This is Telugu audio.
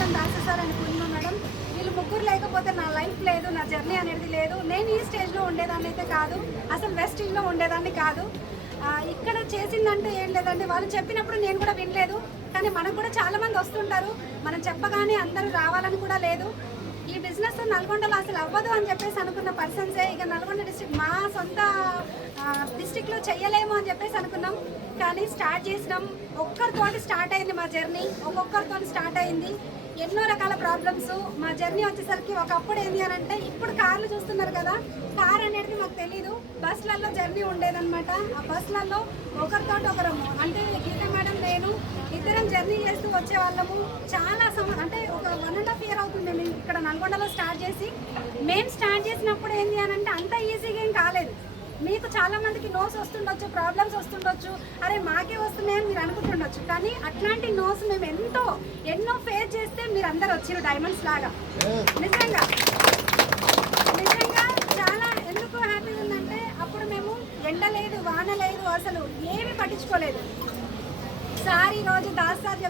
మేడం, దాసు సార్ అని పూర్ణిమ మేడం, వీళ్ళు ముగ్గురు లేకపోతే నా లైఫ్ లేదు, నా జర్నీ అనేది లేదు. నేను ఈ స్టేజ్లో ఉండేదాన్ని అయితే కాదు, అసలు వెస్టీజ్లో ఉండేదాన్ని కాదు. ఇక్కడ చేసిందంటే ఏం లేదండి, వాళ్ళు చెప్పినప్పుడు నేను కూడా వినలేదు. కానీ మనకు కూడా చాలామంది వస్తుంటారు, మనం చెప్పగానే అందరూ రావాలని కూడా లేదు. ఈ బిజినెస్ నల్గొండలో అసలు అవ్వదు అని చెప్పేసి అనుకున్న పర్సన్సే ఇక నల్గొండ డిస్ట్రిక్ట్ మా సొంత డిస్ట్రిక్ట్లో చెయ్యలేము అని చెప్పేసి అనుకున్నాం. కానీ స్టార్ట్ చేసినాం, ఒక్కరితోటి స్టార్ట్ అయింది మా జర్నీ, ఒక్కొక్కరితో స్టార్ట్ అయింది. ఎన్నో రకాల ప్రాబ్లమ్స్. మా జర్నీ వచ్చేసరికి ఒకప్పుడు ఏంటి అని అంటే, ఇప్పుడు కార్లు చూస్తున్నారు కదా, కార్ అనేది మాకు తెలీదు, బస్సులలో జర్నీ ఉండేదన్నమాట. ఆ బస్సులలో ఒకరితోటి ఒకరము, అంటే గీత మేడం నేను ఇద్దరం జర్నీ చేస్తూ వచ్చేవాళ్ళము. చాలా అంటే ఒక 1.5 year అవుతుంది మేము ఇక్కడ నల్గొండలో స్టార్ట్ చేసి. మేము స్టార్ట్ చేసినప్పుడు ఏంటి అని అంటే అంత ఈజీగా ఏం కాలేదు. మీకు చాలా మందికి నోస్ వస్తుండొచ్చు, ప్రాబ్లమ్స్ వస్తుండొచ్చు, అరే మాకే వస్తున్నాయని మీరు అనుకుంటుండొచ్చు. కానీ అట్లాంటి నోస్ మేము ఎన్నో ఫేస్ చేస్తే మీరు అందరు వచ్చారు డైమండ్స్ లాగా. నిజంగా నిజంగా చాలా ఎందుకు హ్యాపీగా ఉందంటే, అప్పుడు మేము ఎండ లేదు, వాన లేదు, అసలు ఏమీ పట్టించుకోలేదు. సార్ ఈరోజు దాస్ సార్ చెప్తే